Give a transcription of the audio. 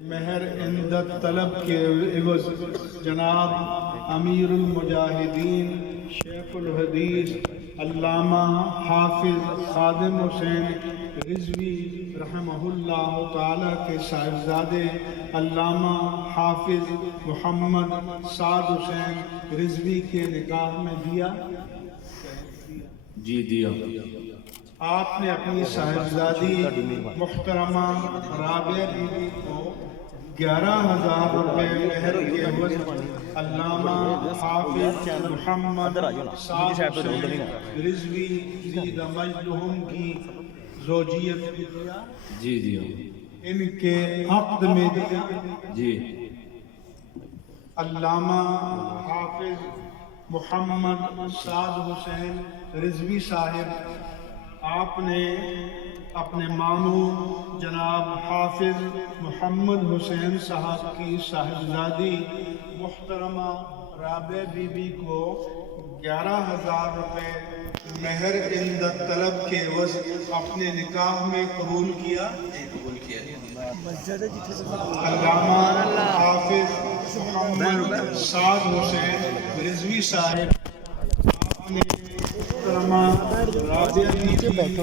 مہر عندت طلب کے عوض جناب امیر المجاہدین شیخ الحدیث علامہ حافظ خادم حسین رضوی رحمہ اللہ تعالیٰ کے صاحبزادے علامہ حافظ محمد سعد حسین رضوی کے نکاح میں دیا؟ جی دیا۔ آپ نے اپنی صاحبزادی محترمہ رابعہ بی بی کو 11,000 روپے مہر کے عوض علامہ حافظ محمد سعد حسین رضوی زید مجدہم کی زوجیت میں دیا؟ جی دیا۔ ان کے عقد میں دیا؟ جی۔ علامہ حافظ محمد سعد حسین رضوی صاحب، آپ نے اپنے ماموں جناب حافظ محمد حسین صاحب کی صاحبزادی محترمہ رابعہ بی بی کو 11,000 روپے مہر عندت طلب کے عوض اپنے نکاح میں قبول کیا؟ علامہ حافظ محمد سعد حسین رضوی صاحب، آپ نے محترمہ رابعہ بی بی